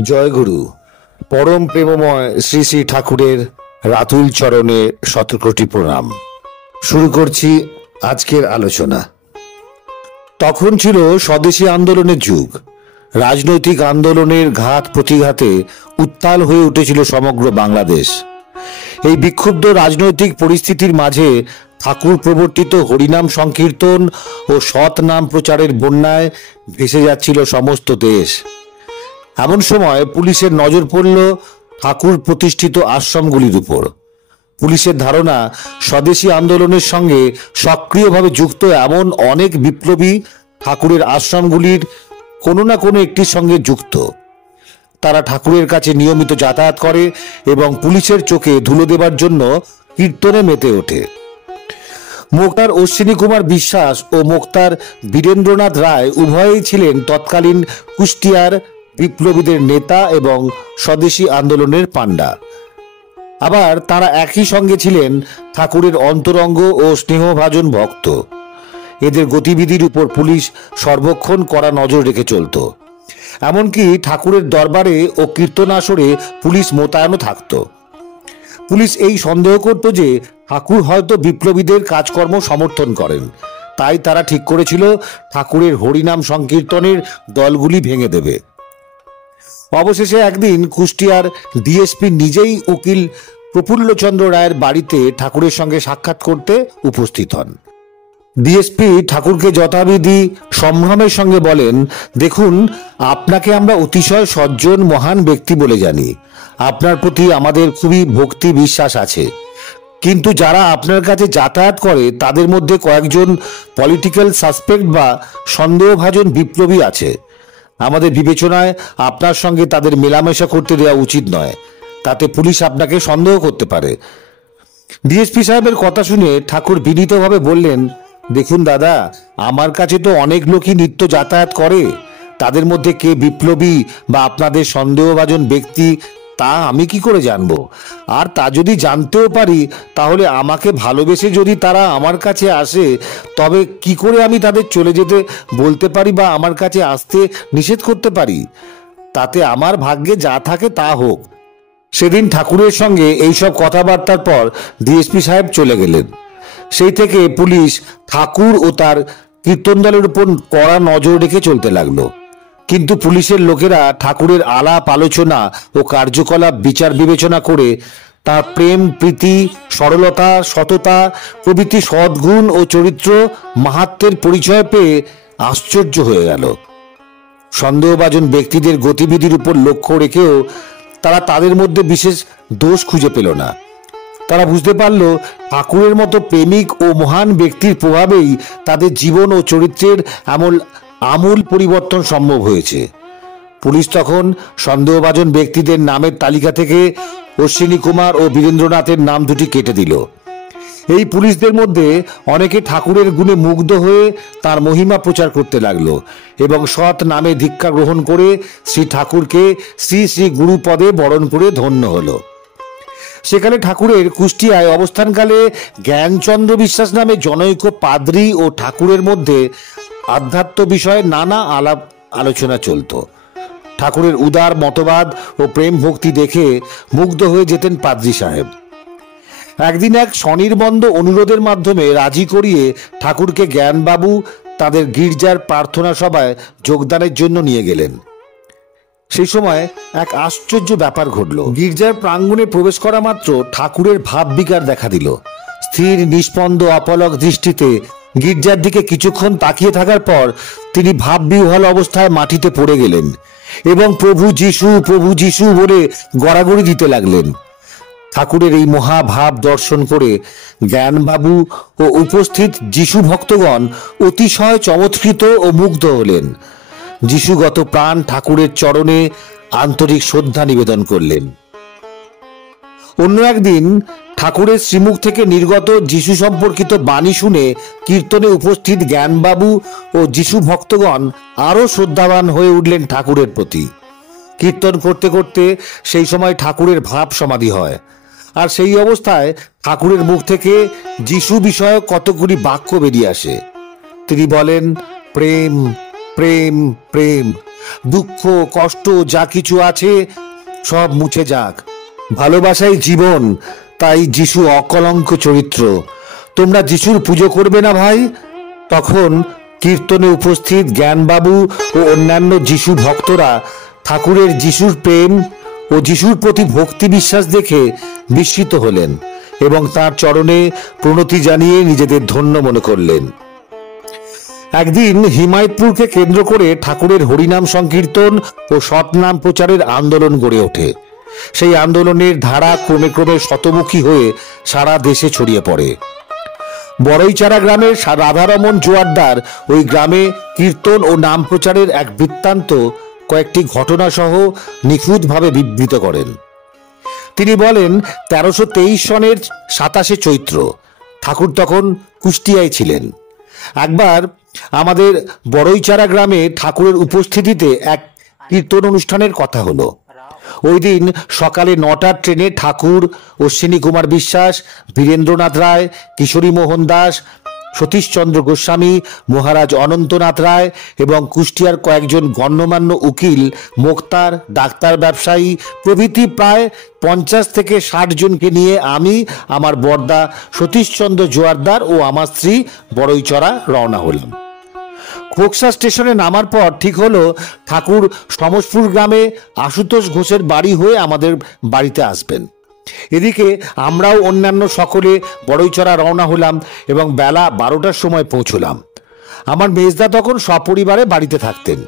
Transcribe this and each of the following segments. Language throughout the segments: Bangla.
জয়গুরু। পরম প্রেমময় শ্রী শ্রী ঠাকুরের রাতুল চরণে শতকোটি প্রণাম। শুরু করছি আজকের আলোচনা। তখন ছিল স্বদেশী আন্দোলনের যুগ। রাজনৈতিক আন্দোলনের ঘাত প্রতিঘাতে উত্তাল হয়ে উঠেছিল সমগ্র বাংলাদেশ। এই বিক্ষুব্ধ রাজনৈতিক পরিস্থিতির মাঝে ঠাকুর প্রবর্তিত হরিনাম সংকীর্তন ও সৎ নাম প্রচারের বন্যায় ভেসে যাচ্ছিল সমস্ত দেশ। এমন সময় পুলিশের নজর পড়ল ঠাকুর প্রতিষ্ঠিত আশ্রমগুলির উপর। পুলিশের ধারণা, স্বদেশী আন্দোলনের সঙ্গে সক্রিয়ভাবে যুক্ত এমন অনেক বিপ্লবী ঠাকুরের আশ্রমগুলির কোনো না কোনো একটির সঙ্গে যুক্ত। তারা ঠাকুরের কাছে নিয়মিত যাতায়াত করে এবং পুলিশের চোখে ধুলো দেবার জন্য কীর্তনে মেতে ওঠে। মোক্তার অশ্বিনী কুমার বিশ্বাস ও মোক্তার বীরেন্দ্রনাথ রায় উভয়েই ছিলেন তৎকালীন কুষ্টিয়ার বিপ্লবীদের নেতা এবং স্বদেশী আন্দোলনের পাণ্ডা। আবার তারা একই সঙ্গে ছিলেন ঠাকুরের অন্তরঙ্গ ও স্নেহভাজন ভক্ত। এদের গতিবিধির উপর পুলিশ সর্বক্ষণ কড়া নজর রেখে চলত। এমনকি ঠাকুরের দরবারে ও কীর্তনাসরে পুলিশ মোতায়েনও থাকত। পুলিশ এই সন্দেহ করত যে ঠাকুর হয়তো বিপ্লবীদের কাজকর্ম সমর্থন করেন, তাই তারা ঠিক করেছিল ঠাকুরের হরিনাম সংকীর্তনের দলগুলি ভেঙে দেবে। অবশেষে একদিন কুষ্টিয়ার ডিএসপি নিজেই উকিল প্রফুল্লচন্দ্র রায়ের বাড়িতে ঠাকুরের সঙ্গে সাক্ষাৎ করতে উপস্থিত হন। ডিএসপি ঠাকুরকে যথাবিধি সম্ভ্রমের সঙ্গে বলেন, দেখুন, আপনাকে আমরা অতিশয় সজ্জন মহান ব্যক্তি বলে জানি। আপনার প্রতি আমাদের খুবই ভক্তি বিশ্বাস আছে, কিন্তু যারা আপনার কাছে যাতায়াত করে তাদের মধ্যে কয়েকজন পলিটিক্যাল সাসপেক্ট বা সন্দেহভাজন বিপ্লবী আছে। আমাদের বিবেচনায় আপনার সঙ্গে তাদের মেলামেশা করতে দেওয়া উচিত নয়, তাতে পুলিশ আপনাকে সন্দেহ করতে পারে। ডিএসপি সাহেবের কথা শুনে ঠাকুর বিনীতভাবে বললেন, দেখুন দাদা, আমার কাছে তো অনেক লোকই নিত্য যাতায়াত করে। তাদের মধ্যে কে বিপ্লবী বা আপনাদের সন্দেহভাজন ব্যক্তি তা আমি কি করে জানবো? আর তা যদি জানতেও পারি, তাহলে আমাকে ভালোবেসে যদি তারা আমার কাছে আসে, তবে কি করে আমি তাদের চলে যেতে বলতে পারি বা আমার কাছে আসতে নিষেধ করতে পারি? তাতে আমার ভাগ্যে যা থাকে তা হোক। সেদিন ঠাকুরের সঙ্গে এইসব কথাবার্তার পর ডিএসপি সাহেব চলে গেলেন। সেই থেকে পুলিশ ঠাকুর ও তার কীর্তন দলের উপর কড়া নজর রেখে চলতে লাগলো। কিন্তু পুলিশের লোকেরা ঠাকুরের আলাপ আলোচনা ও কার্যকলাপ বিচার বিবেচনা করে তার প্রেম, প্রীতি, সরলতা, সততা প্রভৃতি সদ্গুণ ও চরিত্র মাহাত্ম্যের পরিচয় পেয়ে আশ্চর্য হয়ে গেল। সন্দেহভাজন ব্যক্তিদের গতিবিধির উপর লক্ষ্য রেখেও তারা তাদের মধ্যে বিশেষ দোষ খুঁজে পেল না। তারা বুঝতে পারল ঠাকুরের মতো প্রেমিক ও মহান ব্যক্তির প্রভাবেই তাদের জীবন ও চরিত্রের আমূল পরিবর্তন সম্ভব হয়েছে। পুলিশ তখন সন্দেহভাজন ব্যক্তিদের নামের তালিকা থেকে অশ্বিনী কুমার ও বীরেন্দ্রনাথের নাম দুটি কেটে দিল। এই পুলিশদের মধ্যে অনেকে ঠাকুরের গুণে মুগ্ধ হয়ে তার মহিমা প্রচার করতে লাগলো এবং সৎ নামে দীক্ষা গ্রহণ করে শ্রী ঠাকুরকে শ্রী শ্রী গুরু পদে বরণ করে ধন্য হলো। সেখানে ঠাকুরের কুষ্টিয়ায় অবস্থানকালে জ্ঞানচন্দ্র বিশ্বাস নামে জনৈক পাদ্রী ও ঠাকুরের মধ্যে আধ্যাত্ম বিষয়ে নানা আলাপ আলোচনা চলত। ঠাকুরের উদার মতবাদ ও প্রেম ভক্তি দেখে মুগ্ধ হয়ে যেতেন পাদ্রী সাহেব। একদিন এক স্বনির্বন্ধ অনুরোধের মাধ্যমে রাজি করিয়ে ঠাকুরকে জ্ঞানবাবু তাদের গির্জার প্রার্থনা সভায় যোগদানের জন্য নিয়ে গেলেন। সেই সময় এক আশ্চর্য ব্যাপার ঘটল। গির্জার প্রাঙ্গণে প্রবেশ করা মাত্র ঠাকুরের ভাব বিকার দেখা দিল। স্থির নিষ্পন্দ অপলক দৃষ্টিতে গির্জার দিকে কিছুক্ষণ তাকিয়ে থাকার পর তিনি ভাববিহ্বল অবস্থায় মাটিতে পড়ে গেলেন এবং প্রভু যিশু বলে গড়াগড়ি দিতে লাগলেন। ঠাকুরের এই মহাভাব দর্শন করে জ্ঞানবাবু ও উপস্থিত যিশু ভক্তগণ অতিশয় চমৎকৃত ও মুগ্ধ হলেন। যিশুগত প্রাণ ঠাকুরের চরণে আন্তরিক শ্রদ্ধা নিবেদন করলেন। অন্য একদিন ঠাকুরের শ্রীমুখ থেকে নির্গত যিশু সম্পর্কিত বাণী শুনে কীর্তনে উপস্থিত জ্ঞানবাবু ও যিশু ভক্তগণ আরো শ্রদ্ধাবান হয়ে উঠলেন ঠাকুরের প্রতি। কীর্তন করতে করতে সেই সময় ঠাকুরের ভাব সমাধি হয়, আর সেই অবস্থায় ঠাকুরের মুখ থেকে যিশু বিষয়ক কতগুলি বাক্য বেরিয়ে আসে। তিনি বলেন, প্রেম প্রেম প্রেম, দুঃখ কষ্ট যা কিছু আছে সব মুছে যাক, ভালোবাসাই জীবন, তাই যিশু অকলঙ্ক চরিত্র, তোমরা যিশুর পুজো করবে না ভাই? তখন কীর্তনে উপস্থিত জ্ঞানবাবু ও অন্যান্য যিশু ভক্তরা ঠাকুরের যিশুর প্রেম ও যিশুর প্রতি ভক্তি বিশ্বাস দেখে বিস্মিত হলেন এবং তার চরণে প্রণতি জানিয়ে নিজেদের ধন্য মনে করলেন। একদিন হিমায়তপুরকে কেন্দ্র করে ঠাকুরের হরিনাম সংকীর্তন ও সৎনাম প্রচারের আন্দোলন গড়ে ওঠে। সেই আন্দোলনের ধারা ক্রমে ক্রমে শতমুখী হয়ে সারা দেশে ছড়িয়ে পড়ে। বড়ইচারা গ্রামের রাধারমন জোয়ারদার ওই গ্রামে কীর্তন ও নাম প্রচারের এক বৃত্তান্ত কয়েকটি ঘটনা সহ নিখুঁতভাবে বিবৃত করেন। তিনি বলেন, 1323 সনের 27 চৈত্র ঠাকুর তখন কুষ্টিয়ায় ছিলেন। একবার আমাদের বড়ইচারা গ্রামে ঠাকুরের উপস্থিতিতে এক কীর্তন অনুষ্ঠানের কথা হলো। ওই দিন সকালে 9টার ট্রেনে ঠাকুর, অশ্বিনী কুমার বিশ্বাস, বীরেন্দ্রনাথ রায়, কিশোরী মোহন দাস, সতীশচন্দ্র গোস্বামী, মহারাজ অনন্তনাথ রায় এবং কুষ্টিয়ার কয়েকজন গণ্যমান্য উকিল, মোক্তার, ডাক্তার, ব্যবসায়ী প্রভৃতি প্রায় 50 থেকে 60 জনকে নিয়ে আমি, আমার বর্দা সতীশচন্দ্র জোয়ারদার ও আমার স্ত্রী বড়ইচড়া রওনা হলাম। খোকসা স্টেশনে নামার পর ঠিক হলো ঠাকুর সমসপুর গ্রামে আশুতোষ ঘোষের বাড়ি হয়ে আমাদের বাড়িতে আসবেন। এদিকে আমরাও অন্যান্য সকলে বড়ইচড়া রওনা হলাম এবং বেলা 12টার সময় পৌঁছলাম। আমার মেজদা তখন সপরিবারে বাড়িতে থাকতেন।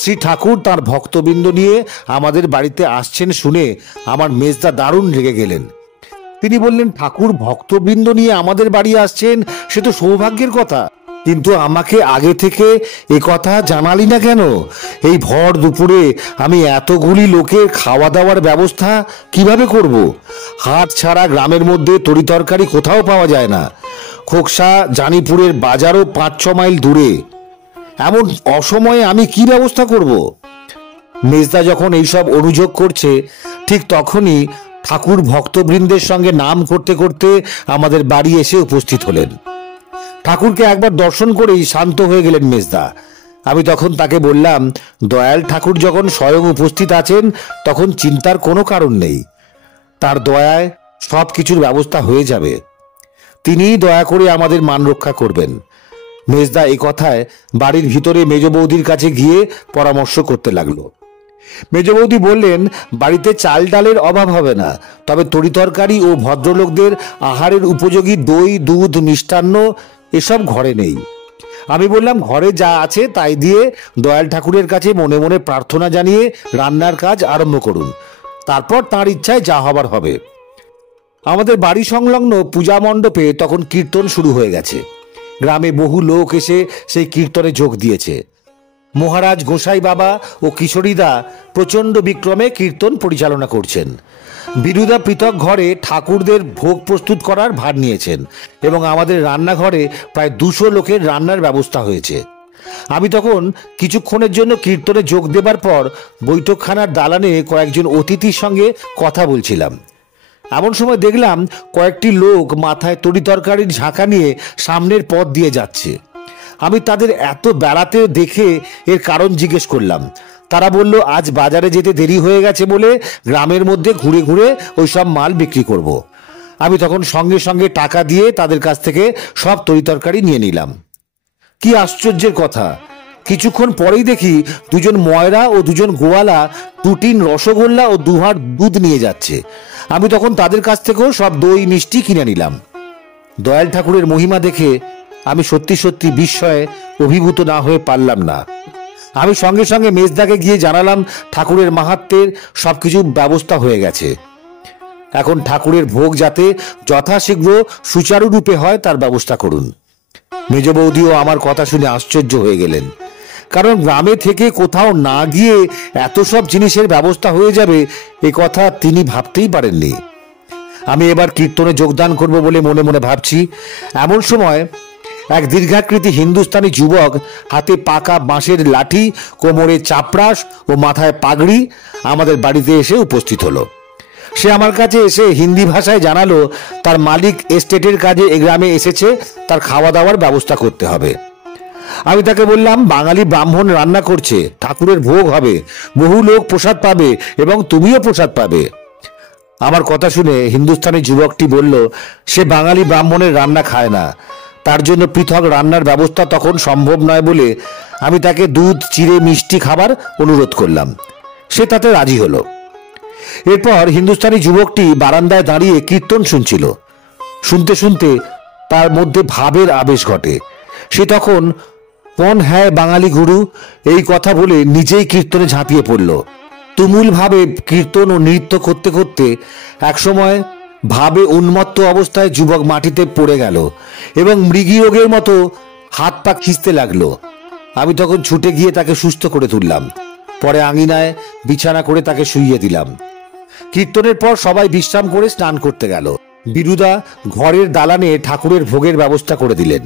শ্রী ঠাকুর তার ভক্তবৃন্দ নিয়ে আমাদের বাড়িতে আসছেন শুনে আমার মেজদা দারুণ রেগে গেলেন। তিনি বললেন, ঠাকুর ভক্তবৃন্দ নিয়ে আমাদের বাড়ি আসছেন, সে তো সৌভাগ্যের কথা, কিন্তু আমাকে আগে থেকে এ কথা জানালি না কেন? এই ভর দুপুরে আমি এতগুলি লোকের খাওয়া দাওয়ার ব্যবস্থা কিভাবে করব? হাট ছাড়া গ্রামের মধ্যে তরিতরকারি কোথাও পাওয়া যায় না। খোকসা জানিপুরের বাজারও 5-6 মাইল দূরে। এমন অসময়ে আমি কি ব্যবস্থা করব? মেজদা যখন এইসব অনুযোগ করছে ঠিক তখনই ঠাকুর ভক্তবৃন্দের সঙ্গে নাম করতে করতে আমাদের বাড়ি এসে উপস্থিত হলেন। ঠাকুরকে একবার দর্শন করেই শান্ত হয়ে গেলেন মেজদা। আমি তখন তাকে বললাম, দয়াল ঠাকুর যখন স্বয়ং উপস্থিত আছেন তখন চিন্তার কোনো কারণ নেই, তার দয়ায় সব কিছুর ব্যবস্থা হয়ে যাবে, তিনিই দয়া করে আমাদের মান রক্ষা করবেন। মেজদা এই কথায় বাড়ির ভিতরে মেজ বৌদির কাছে গিয়ে পরামর্শ করতে লাগলো। মেজ বৌদি বললেন, বাড়িতে চাল ডালের অভাব হবে না, তবে তরিতরকারি ও ভদ্রলোকদের আহারের উপযোগী দই, দুধ, মিষ্টান্ন এসব ঘরে নেই। আমি বললাম, ঘরে যা আছে তাই দিয়ে দয়াল ঠাকুরের কাছে মনে মনে প্রার্থনা জানিয়ে রান্নার কাজ আরম্ভ করুন, তারপর তার ইচ্ছায় যা হবার হবে। আমাদের বাড়ি সংলগ্ন পূজা মণ্ডপে তখন কীর্তন শুরু হয়ে গেছে। গ্রামে বহু লোক এসে সেই কীর্তনে যোগ দিয়েছে। মহারাজ গোসাই বাবা ও কিশোরীদা প্রচণ্ড বিক্রমে কীর্তন পরিচালনা করছেন। বিরুদা পৃথক ঘরে ঠাকুরদের ভোগ প্রস্তুত করার ভার নিয়েছেন এবং আমাদের রান্নাঘরে প্রায় 200 লোকের রান্নার ব্যবস্থা হয়েছে। আমি তখন কিছুক্ষণের জন্য কীর্তনে যোগ দেবার পর বৈঠকখানার দালানে কয়েকজন অতিথির সঙ্গে কথা বলছিলাম। এমন সময় দেখলাম কয়েকটি লোক মাথায় তরিতরকারির ঝাঁকা নিয়ে সামনের পথ দিয়ে যাচ্ছে। আমি তাদের এত বেড়াতে দেখে এর কারণ জিজ্ঞেস করলাম। তারা বলল, আজ বাজারে যেতে দেরি হয়ে গেছে বলে গ্রামের মধ্যে ঘুরে ঘুরে ওই সব মাল বিক্রি করব। আমি তখন সঙ্গে সঙ্গে টাকা দিয়ে তাদের কাছ থেকে সব তরিতরকারি নিয়ে নিলাম। কি আশ্চর্যের কথা, কিছুক্ষণ পরেই দেখি 2 জন ময়রা ও 2 জন গোয়ালা 2 টিন রসগোল্লা ও 2 হাঁড় দুধ নিয়ে যাচ্ছে। আমি তখন তাদের কাছ থেকেও সব দই মিষ্টি কিনে নিলাম। দয়াল ঠাকুরের মহিমা দেখে আমি সত্যি সত্যি বিস্ময়ে অভিভূত না হয়ে পারলাম না। আমি সঙ্গে সঙ্গে মেজদাকে গিয়ে জানালাম, ঠাকুরের মাহাত্ম্যের সবকিছু ব্যবস্থা হয়ে গেছে, এখন ঠাকুরের ভোগ যাতে যথাশীঘ্র সুচারুরূপে হয় তার ব্যবস্থা করুন। মেজ বৌদিও আমার কথা শুনে আশ্চর্য হয়ে গেলেন, কারণ গ্রামে থেকে কোথাও না গিয়ে এত সব জিনিসের ব্যবস্থা হয়ে যাবে এ কথা তিনি ভাবতেই পারেননি। আমি এবার কীর্তনে যোগদান করব বলে মনে মনে ভাবছি, এমন সময় এক দীর্ঘাকৃতি হিন্দুস্তানি যুবক হাতে পাকা বাঁশের লাঠি, কোমরে চাপরাশ ও মাথায় পাগড়ি আমাদের বাড়িতে এসে উপস্থিত হলো। সে আমার কাছে এসে হিন্দি ভাষায় জানালো তার মালিক এস্টেটের কাজে এ গ্রামে এসেছে, তার খাওয়া দাওয়ার ব্যবস্থা করতে হবে। আমি তাকে বললাম, বাঙালি ব্রাহ্মণ রান্না করছে, ঠাকুরের ভোগ হবে, বহু লোক প্রসাদ পাবে এবং তুমিও প্রসাদ পাবে। আমার কথা শুনে হিন্দুস্তানি যুবকটি বলল, সে বাঙালি ব্রাহ্মণের রান্না খায় না, তার জন্য পৃথক রান্নার ব্যবস্থা তখন সম্ভব নয় বলে আমি তাকে দুধ, চিড়ে, মিষ্টি খাবার অনুরোধ করলাম। সে তাতে রাজি হলো। এরপর হিন্দুস্তানি যুবকটি বারান্দায় দাঁড়িয়ে কীর্তন শুনছিল। শুনতে শুনতে তার মধ্যে ভাবের আবেশ ঘটে। সে তখন কোন হ্যায় বাঙালি গুরু এই কথা বলে নিজেই কীর্তনে ঝাঁপিয়ে পড়ল। তুমুল ভাবে কীর্তন ও নৃত্য করতে করতে একসময় ভাবে উন্মত্ত অবস্থায় যুবক মাটিতে পড়ে গেল এবং মৃগীরোগের মতো হাত পা খিঁচতে লাগলো। আমি তখন ছুটে গিয়ে তাকে সুস্থ করে তুললাম। পরে আঙিনায় বিছানা করে তাকে শুইয়ে দিলাম। কীর্তনের পর সবাই বিশ্রাম করে স্নান করতে গেল। বিরুদা ঘরের দালানে ঠাকুরের ভোগের ব্যবস্থা করে দিলেন।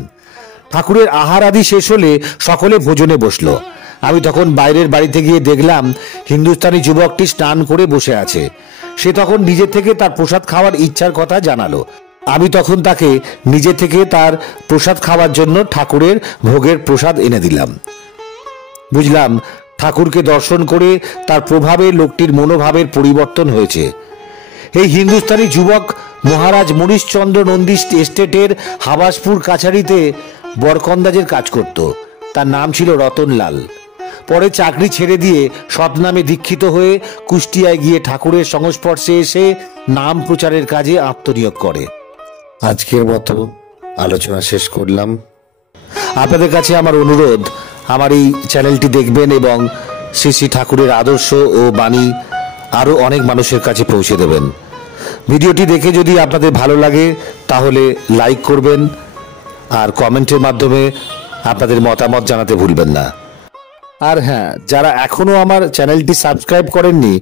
ঠাকুরের আহার আদি শেষ হলে সকলে ভোজনে বসলো। আমি তখন বাইরের বাড়িতে গিয়ে দেখলাম হিন্দুস্তানি যুবকটি স্নান করে বসে আছে। সে তখন নিজে থেকে তার প্রসাদ খাওয়ার ইচ্ছার কথা জানালো। আমি তখন তাকে নিজে থেকে তার প্রসাদ খাওয়ার জন্য ঠাকুরের ভোগের প্রসাদ এনে দিলাম। বুঝলাম ঠাকুরকে দর্শন করে তার প্রভাবে লোকটির মনোভাবের পরিবর্তন হয়েছে। এই হিন্দুস্তানি যুবক মহারাজ মনীশচন্দ্র নন্দী এস্টেটের হাবাসপুর কাছারিতে বরকন্দাজের কাজ করত। তার নাম ছিল রতনলাল। পরে চাকরি ছেড়ে দিয়ে সৎনামে দীক্ষিত হয়ে কুষ্টিয়ায় গিয়ে ঠাকুরের সংস্পর্শে এসে নাম প্রচারের কাজে আত্মনিয়োগ করে। আজকের মতো আলোচনা শেষ করলাম। আপনাদের কাছে আমার অনুরোধ, আমার এই চ্যানেলটি দেখবেন এবং শ্রী শ্রী ঠাকুরের আদর্শ ও বাণী আরও অনেক মানুষের কাছে পৌঁছে দেবেন। ভিডিওটি দেখে যদি আপনাদের ভালো লাগে তাহলে লাইক করবেন আর কমেন্টের মাধ্যমে আপনাদের মতামত জানাতে ভুলবেন না। আর হ্যাঁ, যারা এখনো আমার চ্যানেলটি সাবস্ক্রাইব করেননি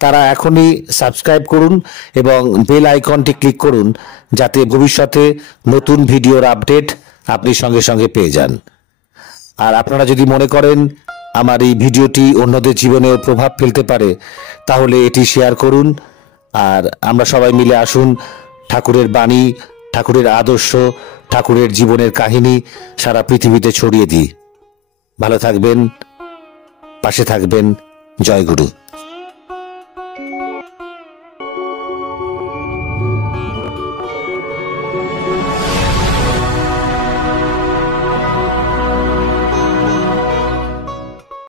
তারা এখনই সাবস্ক্রাইব করুন এবং বেল আইকনটি ক্লিক করুন, যাতে ভবিষ্যতে নতুন ভিডিওর আপডেট আপনি সঙ্গে সঙ্গে পেয়ে যান। আর আপনারা যদি মনে করেন আমার এই ভিডিওটি অন্যদের জীবনেও প্রভাব ফেলতে পারে তাহলে এটি শেয়ার করুন। আর আমরা সবাই মিলে আসুন ঠাকুরের বাণী, ঠাকুরের আদর্শ, ঠাকুরের জীবনের কাহিনী সারা পৃথিবীতে ছড়িয়ে দিই। ভালো থাকবেন, পাশে থাকবেন। জয় গুরু।